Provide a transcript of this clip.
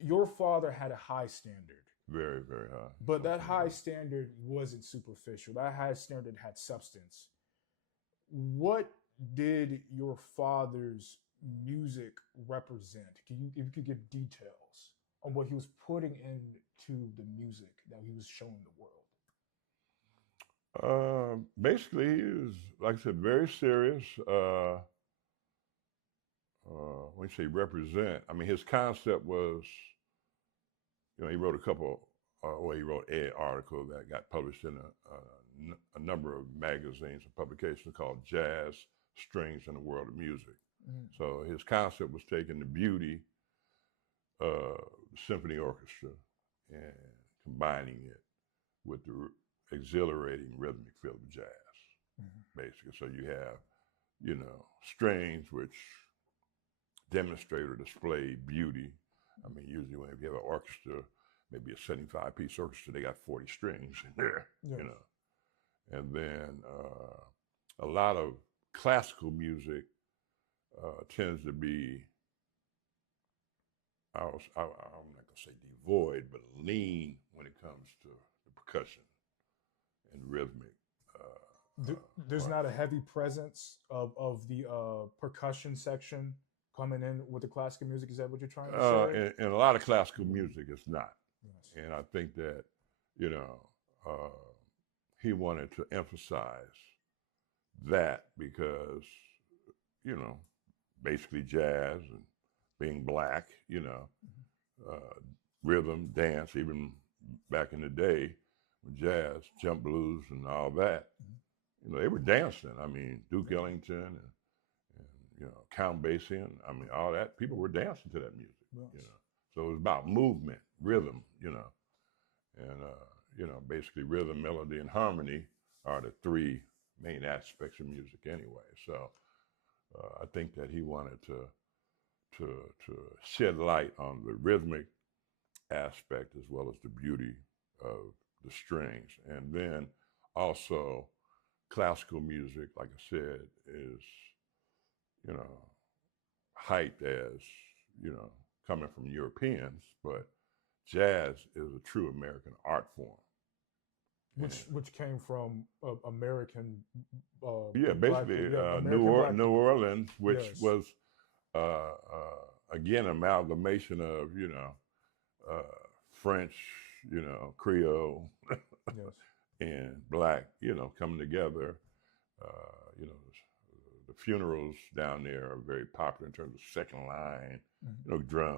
your father had a high standard, Very, very high. but that Something high about standard wasn't superficial. That high standard had substance. What did your father's music represent? If you could give details on what he was putting into the music that he was showing the world? basically, he was, like I said, very serious. When you say represent, I mean, his concept was, he wrote a couple, he wrote an article that got published in a number of magazines and publications called Jazz, Strings, and the World of Music. Mm-hmm. So his concept was taking the beauty of the symphony orchestra and combining it with the exhilarating rhythmic feel of jazz, basically. So you have, strings which demonstrate or display beauty. I mean, usually when you have an orchestra, maybe a 75-piece orchestra, they got 40 strings in there, Yes. And then a lot of classical music tends to be, I'm not going to say devoid, but lean when it comes to the percussion and rhythmic. There's not a heavy presence of the percussion section coming in with the classical music. Is that what you're trying to say? In a lot of classical music, it's not. Yes. And I think that, he wanted to emphasize that because, basically jazz and being black, rhythm, dance, even back in the day, with jazz, jump blues and all that, they were dancing. I mean, Duke Ellington and Count Basie, I mean, all that, people were dancing to that music, Yes. So it was about movement, rhythm, and, basically rhythm, melody, and harmony are the three main aspects of music anyway. So I think that he wanted to shed light on the rhythmic aspect as well as the beauty of the strings. And then also classical music, like I said, is, hyped as, coming from Europeans, but jazz is a true American art form. Which came from American, Yeah, black, basically yeah, American black New people. Orleans, which Yes. was again amalgamation of uh, French, Creole, Yes. and black, coming together. You know, the funerals down there are very popular in terms of second line, Mhm. drums.